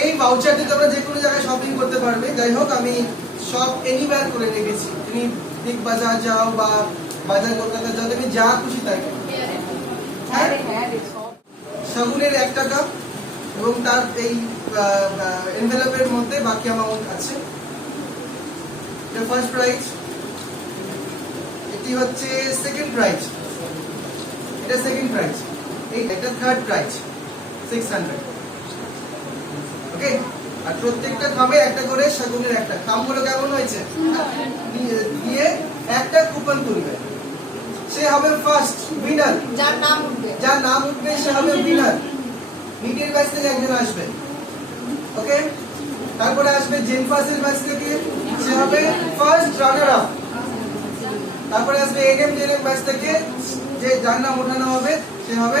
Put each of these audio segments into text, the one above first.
এই ভাউচারটি তোমরা যে কোনো জায়গায় শপিং করতে পারবে। যাই হোক, আমি সব এনিওয়্যার করে রেখেছি। তুমি বিগ বাজার যাও বা বাজার কলকাতা যাও, তুমি যা খুশি তাই সাগুনের 1 টাকা এবং তার এই এনভেলপের মধ্যে বাকি অ্যামাউন্ট আছে। এটা ফার্স্ট প্রাইজ, এটি হচ্ছে সেকেন্ড প্রাইজ, এটা সেকেন্ড প্রাইজ, এটা থার্ড প্রাইজ 600। ওকে, আর প্রত্যেকটা খামে একটা করে শাগুনের একটা খামগুলো কেমন হয়েছে দিয়ে একটা কুপন তুলবে, সে হবে ফার্স্ট উইনার। যার নাম উঠবে সে হবে উইনার। মিডিয়ার ব্যাচ থেকে একজন আসবে। ওকে, তারপরে আসবে জেনফাসের ব্যাচ থেকে, সে হবে ফার্স্ট রানার আপ। তারপরে আসবে এনএম জেএম ব্যাচ থেকে, যে যার নাম ওঠানো হবে সে হবে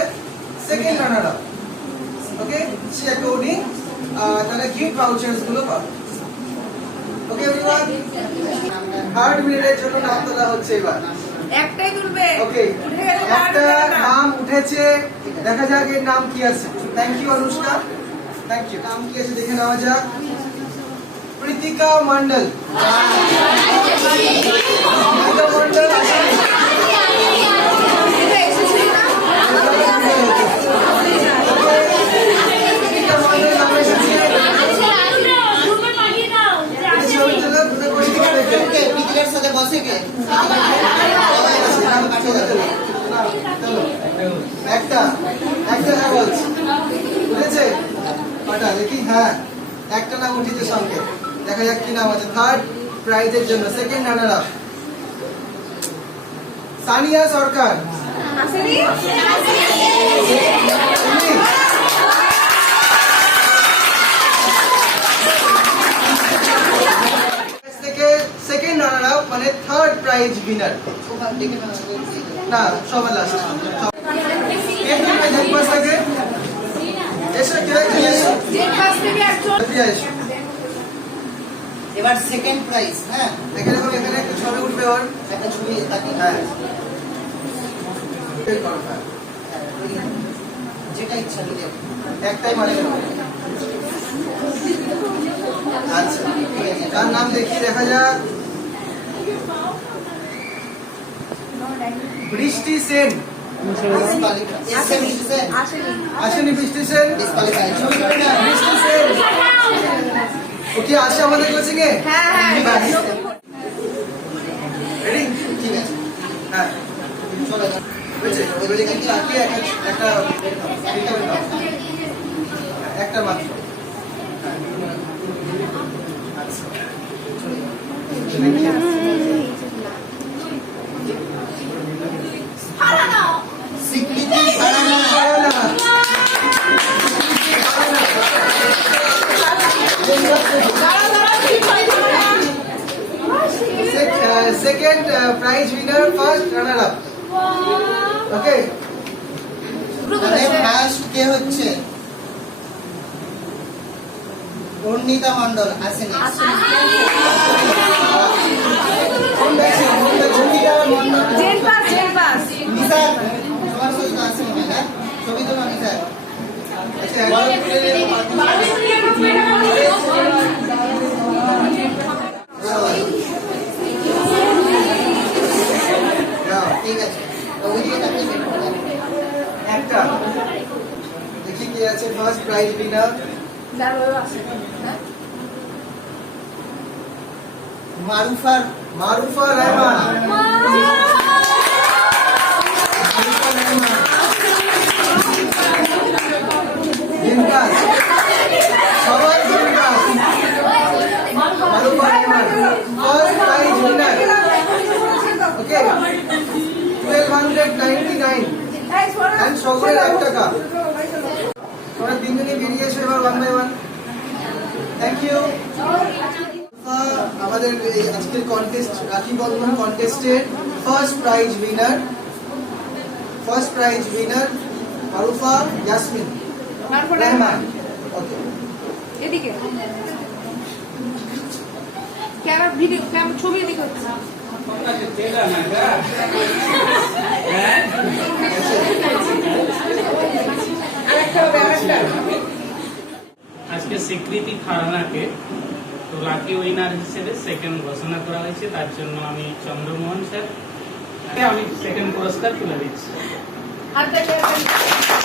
সেকেন্ড রানার আপ। ওকে, সে অ্যাকর্ডিং তাহলে গিফট ভাউচারস গুলো পাবে। ওকে এভরিওয়ান, থার্ড মিনিটের জন্য নাম তোলা হচ্ছে এবার। একটাই তুলবে। ওকে, একটা নাম উঠেছে, দেখা যাক এর নাম কি আছে। Thank you Anushka, thank you. নাম কি আছে দেখে নেওয়া যাক। প্রীতিকা মন্ডল। প্রীতিকা মন্ডল একটা উঠেছে, দেখি। হ্যাঁ, একটা নাম উঠেছে সঙ্গে, দেখা যাক কি নাম আছে থার্ড প্রাইজের জন্য। সেকেন্ড রানার আপ সানিয়া সরকার। সেকেন্ড রানার আপ মানে থার্ড প্রাইজ উইনার। না, সবার লাস্ট। এবার সেকেন্ড প্রাইজ। হ্যাঁ, দেখে দেখো এখানে একটা ছবি উঠবে, ওর একটা ছবি থাকে। হ্যাঁ, যেটা ইচ্ছা দিলে একটাই মানে। আচ্ছা, তার নাম দেখি, দেখা যাক। বৃষ্টি সেন। আসেনি বৃষ্টি সেন? বৃষ্টি সেন ও কি আসে আমাদের কোচিং এ? রেডি? ঠিক আছে। হ্যাঁ, একটা মাত্র। স্বীকৃতি second prize winner, first runner up. Okay, first কে হচ্ছে? অর্ণিতা মন্ডল। আসেনি? নিসার তোমার সঙ্গে আসেনি না? ছবি তো নিসার। ঠিক আছে, একটা দেখি কি আছে first prize winner. Marufa Rahman. সবাই Marufa Rahman first prize winner. Okay, 1299 and সকলের 1 টাকা। তোমরা তিনজনই বেরিয়ে এসো এবার 1 বাই 1। Thank you. আমাদের এই আজকের কন্টেস্ট, রাখি বন্ধন কন্টেস্টের first prize winner Marufa Yasmin Rahman. Okay, এদিকে ক্যামেরা ভিডিও ছবি এদিকে হচ্ছে। আজকে স্বীকৃতি খারানাকে তো লাকি উইনার হিসেবে সেকেন্ড ঘোষণা করা হয়েছে, তার জন্য আমি চন্দ্রমোহন স্যার আমি সেকেন্ড পুরস্কার তুলে দিচ্ছি। হাততালি, হাততালি।